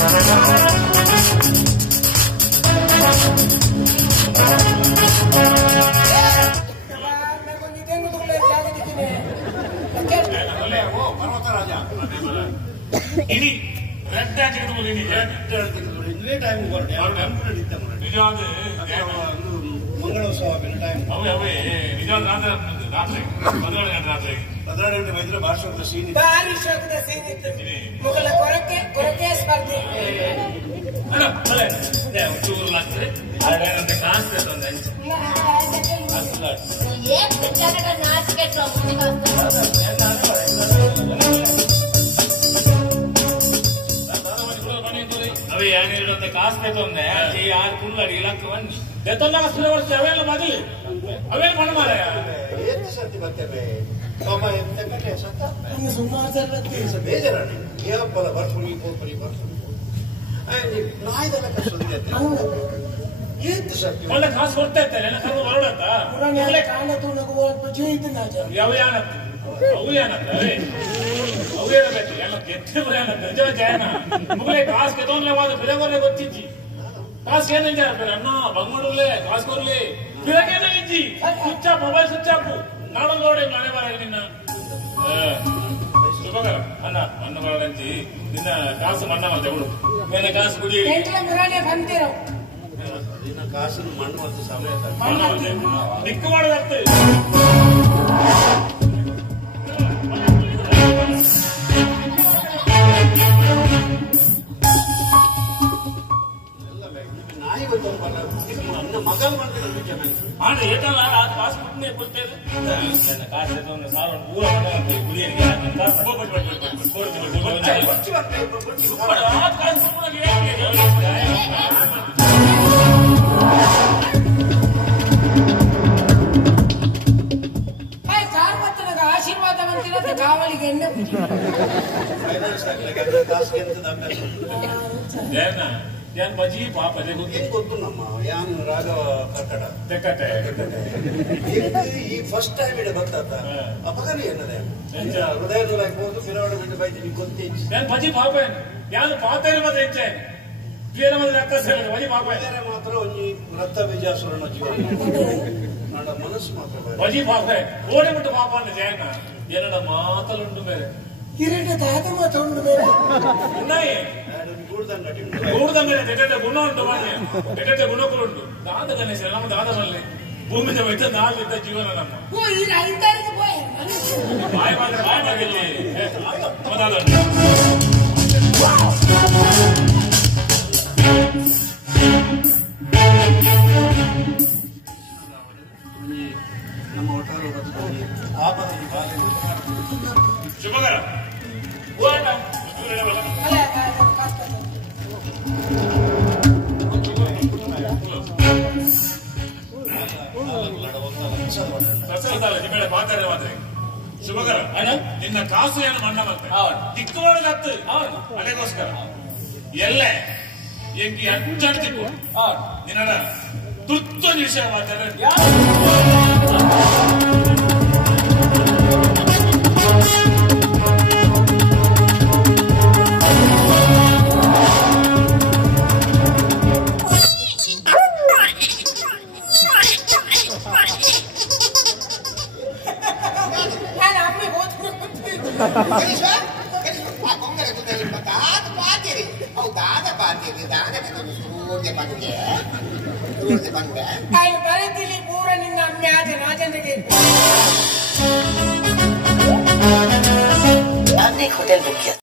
ini red tag itu ini ini time border ನಿಜವಾದ ಮಂಗಳೋತ್ಸವ time ಅವೇ ನಿಜವಾದ ರಾತ್ರಿ 12 ಗಂಟೆ ಮೈದ್ರ ಭಾಷಣದ ಸೀನ್ ಭಾರಿ ಶೋಕದ ಸೀನ್ ಇತ್ತು ಮುಗಲ ಕೊರಕೆ ಸ್ಪರ್ಧೆ ಅಲ್ಲ ಅಲ್ಲ ಚೂರು ಆಗ್ತದೆ ಅದರಂತೆ ಕಾಣಿಸ್ತದೆ ಒಂದು ಅಸಲ ಎಷ್ಟು ಜನಗ ನಾಚಿಕೆಟ್ಟು ಅವೆ ಏನಿರಂತೆ ಕಾಸ್ಬೇಕು ಅಂದೆ ಯಾರು ಫುಲ್ ಅಡಿಗೆ ಬನ್ನಿ ಬೆತ್ತೊಂದ ವರ್ಷ ಅವೆಲ್ಲ ಮಗಲಿ ಅವೇನು ಮಣ್ಣು ಮಾರ ಎಷ್ಟು ಸರ್ತಿ ಬರ್ತೇವೆ ಸೋಮ ಎಂತ ಸತ್ತ ಸುಮಾರು ಬೇಜಾರಾಣಿ ಏಪಲ ಬರ್ಸುಳಿ ಕೋಪರಿ ಬರ್ಸುಳಿ ನಾಯ್ದೆಲ್ಲ ಕಷ್ಟದಿದೆ ಎಷ್ಟು ಸರ್ತಿ ಒಳ್ಳೆ ಕಾಸು ಕೊಡ್ತಾ ಇರ್ತಾರೆ ಎಲ್ಲ ಕರ್ಮ ಬರೋಡತ್ತ ಒಳ್ಳೆ ಕಾಲ ತುಣಗುವ ಜೀವಿತ ಯಾವ ಯಾನತ್ತ ಅವು ಏನತ್ತ ಅವು ಏನಬೇಕು ಎಲ್ಲ ಕೆತ್ತ ಏನತ್ತ ನಿಜ ಜಯನ ಮುಗಲೇ ಕಾಸು ಕೆತ್ತೋನ್ಲೇವಾದ ಬಿರಗೋಲೆ ಗೊತ್ತಿಜ್ಜಿ ಕಾಸು ಏನು ನಿಜ ಅನ್ನ ಬಂಗ್ಮಡುಲ್ಲೇ ಕಾಸು ಕೊರ್ಲಿ ಬಿರಗೇನ ಇಜ್ಜಿ switch off mobile switch off ನಾಡೊಂದು ನೋಡಿ ಮನೆ ಬರ ನಿನ್ನ ಶುಭಕರ ಅನ್ನ ಬರದಂತಿ ನಿನ್ನ ಕಾಸು ಮಣ್ಣ ಮತ್ತೆ ಬಿಡು ಮೇನ ಕಾಸು ಕುಡಿ ಬಂದಿರೋ ನಿನ್ನ ಕಾಸು ಮಣ್ಣು ಮತ್ತು ಸಮಯ ಮಣ್ಣ ಮತ್ತೆ ದಿಕ್ಕು ಮಾಡೋದತ್ತೆ ನಾಯಿ ಗೊತ್ತಲ್ಲ ನನ್ನ ಮಗಲ್ ಮಾಡ್ತಿರೋದು ಚೆನ್ನಾಗಿ ಆದ್ರೆ ಏಟಲ್ಲ ಕಾಸು ಕೊಟ್ಟನೆ ಕೊಡ್ತೇವೆ ಕಾಸು ಒಂದು ಸಾವಿರ ಪೂರ ಕುಡಿಯರಿಗೆ ಸಾರ್ವತ್ರಿಕ ಆಶೀರ್ವಾದ ಬಂತಿರೋದು ಕಾವಲಿಗೆ ಎಣ್ಣೆ ಕಾಸು ಎಂತದ ಜಯನ ಯಾನ್ ಬಜಿ ಪಾಪ ಗೊತ್ತು ನಮ್ಮ ಯಾನ್ ರಾಘವ ಕಟ್ಟಡ ತೆಕ್ಕತೆ ಈ ಫಸ್ಟ್ ಟೈಮ್ ಇಡ ಗೊತ್ತಾತ ಅಪಗಲಿ ಏನದೆ ಹೃದಯ ಹೋದು ಪಿರವಡ ಬಿಟ್ಟು ಬೈತೀನಿ ಗೊತ್ತೇ ಯಾನ್ ಬಜಿ ಪಾಪ ಯಾನ್ ಪಾತೇನೆ ಮತ್ತೆ ಹೆಚ್ಚೆ ಬೇರೆ ಮತ್ತೆ ರಕ್ತ ಸೇರಿದ ಬಜಿ ಪಾಪ ಮಾತ್ರ ಒಂಜಿ ರಕ್ತ ಬೀಜಾಸುರನ ಜೀವನ ನಡ ಮನಸ್ಸು ಮಾತ್ರ ಬಜಿ ಪಾಪ ಓಡಿ ಬಿಟ್ಟು ಪಾಪ ಅಂತ ಜಯನ ಏನಡ ಮಾತಲುಂಟು ಬೇರೆ ಕಿರೀಟ ತಾತ ಮಾತುಂಡು ಬೇರೆ ఉన్నాయి గూడదంగనే ఎటెట గుణ ఉంటు వాణ్ణి ఎటెట గుణకులుంటు దాద గణేశ నమ్మ దాద మళ్ళీ భూమి మీద పెట్ట దాద ఇద్ద జీవన నమ్మ ఓ ఈ ఐదారికి పోయే బాయ్ వెళ్ళి మొదలండి ನಮ್ಮ ಒಟ್ಟಾರೆ ಆಪದಲ್ಲಿ ಶುಭಕರ ಶುಭಕರ ನಿನ್ನ ಕಾಸು ಏನು ಮಣ್ಣ ಮತ್ತೆ ದಿಕ್ಕು ಮಾಡೋದತ್ತು ಅಲೆಗೋಸ್ಕರ ಎಲ್ಲೇ ಎಂಕಿ ಅಂಚಡ್ತಿಕ್ಕು ನಿನ್ನ ತುರ್ತು ವಿಷಯ ಮಾತಾಡ ಬರೀತಿಲಿ ಪೂರ ನಿನ್ನ ಅಮ್ಮೆ ಆದ ರಾಜನಿಗೆ हमने एक होटल बुक किया